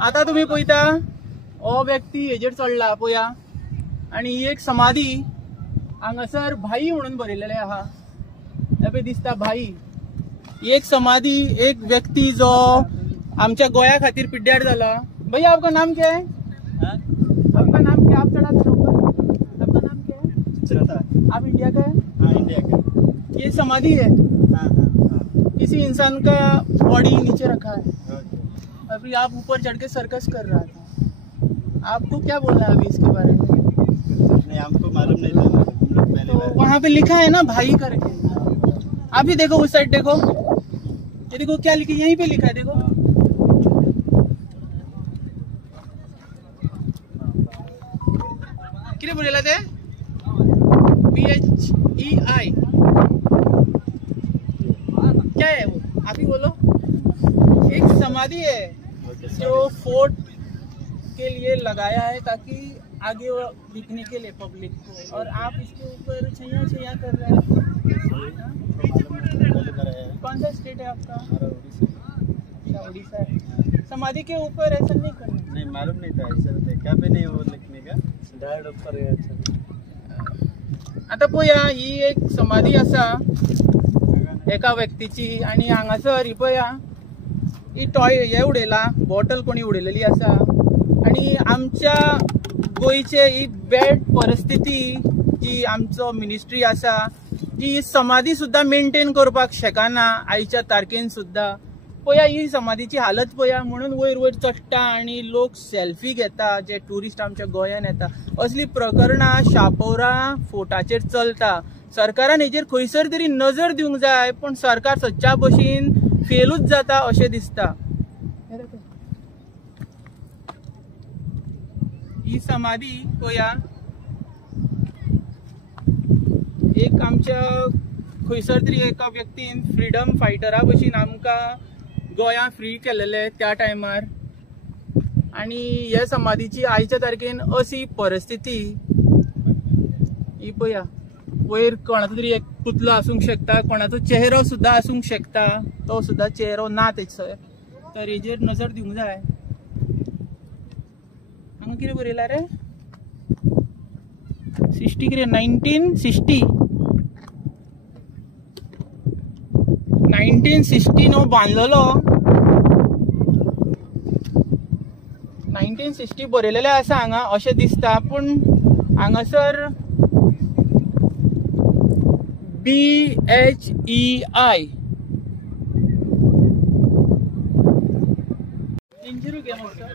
आता तुम्ही पळयता हो व्यक्ती हेजेर चढला पळया आणि ही एक समाधी हांगासर भाई म्हणून बरयलेले आहा. हे दिसता भाई. ही एक समाधी एक व्यक्ती जो आमच्या गोया खातीर पिड्ड्यार जाला. भैया आपका नाम क्या है? आपका नाम क्या? आप चढ़ा था ऊपर. आपका नाम क्या है? चढ़ा. आप इंडिया का है? हाँ इंडिया का. ये समाधि है. हाँ. किसी इंसान का बॉडी नीचे रखा है. अभी आप ऊपर चढ़ के सर्कस कर रहा था. आपको क्या बोलना है अभी इसके बारे में? नहीं हमको मालूम नहीं था. तो वहाँ पे लिखा है ना भाई करके. आप भी देखो उस साइड देखो. ये देखो क्या लिखा, यहीं पे लिखा है देखो. कितने बोलेला ते? BHEI क्या है वो? आप ही बोलो. एक समाधि है जो फोर्ट के लिए लगाया है ताकि आगे दिखने के लिए पब्लिक को, और आप इसके ऊपर छैया कर रहे हैं. कौन सा स्टेट है आपका? उड़ीसा है. समाधि के ऊपर ऐसा नहीं करना. नहीं मालूम नहीं था ऐसा. क्या पे नहीं वो लिखने का डायरेक्ट ऊपर. आता पळया ही एक समाधी असा एका व्यक्तीची आणि हांगासर ही पळया ही टॉय हे उडयला बॉटल कोणी उडयलेली असा. आणि आमच्या गोयचे ही बॅड परिस्थिती जी आमचो मिनिस्ट्री असा जी समाधी सुद्धा मेंटेन करपाक शकना आयच्या तारखेन सुद्धा. पळया ही समाधीची हालत पळया. म्हणून वयर वयर चडटा आणि लोक सेल्फी घेता जे टुरिस्ट आमच्या गोंयान येता. असली प्रकरणां शापोरा फोर्टाचेर चलता. सरकारान हेजेर खंयसर तरी नजर दिवंक जाय, पण सरकार सच्चा भशेन फेलूच जाता अशें दिसता. ही समाधी पळया एक आमच्या खंयसर तरी एका व्यक्तीन फ्रीडम फायटरा भशेन आमकां गोंया फ्री केलेले त्या टायमार. आणि ह्या समाधीची आयच्या तारखेन अशी परिस्थिती ही पळया. वयर कोणाचो तरी एक पुतलो आसूंक शकता, कोणाचो चेहरो सुद्धा आसूंक शकता. तो सुद्धा चेहरो ना थंयसर. तर हेजेर नजर दिवंक जाय. हांगा कितें बरयला रे? 60 कितें 1960 नो बांदलेलो. 1960 बरयलेले आसा हांगा अशें दिसता. पूण हांगासर BHEI इंजुरी गेम असता.